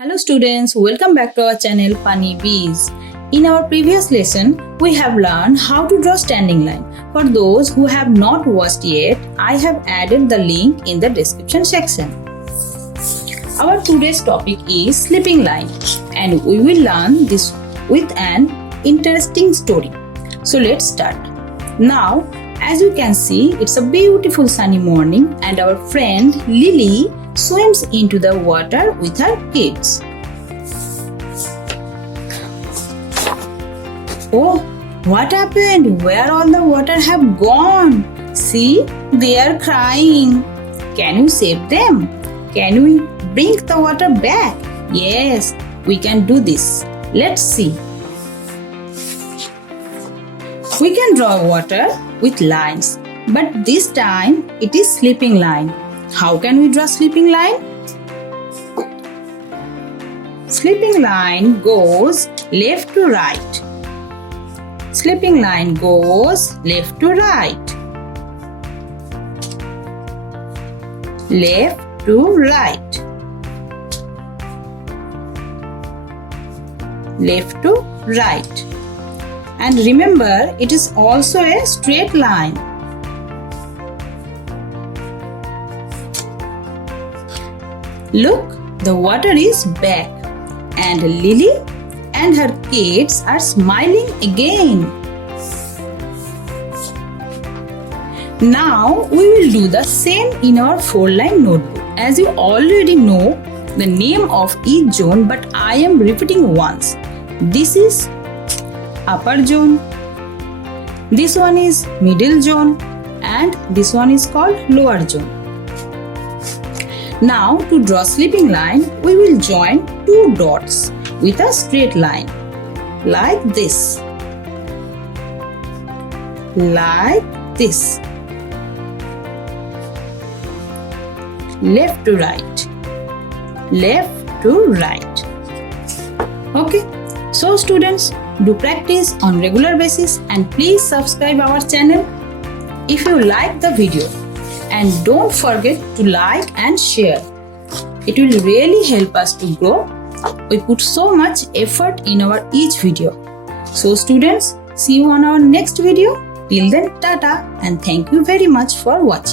Hello students, welcome back to our channel Funny Bees. In our previous lesson, we have learned how to draw standing line. For those who have not watched yet, I have added the link in the description section. Our today's topic is sleeping line and we will learn this with an interesting story. So let's start. Now, as you can see, it's a beautiful sunny morning and our friend Lily swims into the water with her kids. Oh, what happened? Where all the water have gone? See, they are crying. Can you save them? Can we bring the water back? Yes, we can do this. Let's see. We can draw water with lines, but this time it is sleeping line. How can we draw sleeping line? Sleeping line goes left to right. Sleeping line goes left to right. Left to right. Left to right. And remember, it is also a straight line. Look, the water is back and Lily and her kids are smiling again. Now we will do the same in our 4-line notebook. As you already know the name of each zone, but I am repeating once. This is upper zone, this one is middle zone, and this one is called lower zone. Now to draw sleeping line, we will join two dots with a straight line like this. Like this. Left to right. Left to right. Okay. So students, do practice on regular basis and please subscribe our channel if you like the video. And don't forget to like and share. It will really help us to grow. We put so much effort in our each video. So students, see you on our next video. Till then, tata and thank you very much for watching.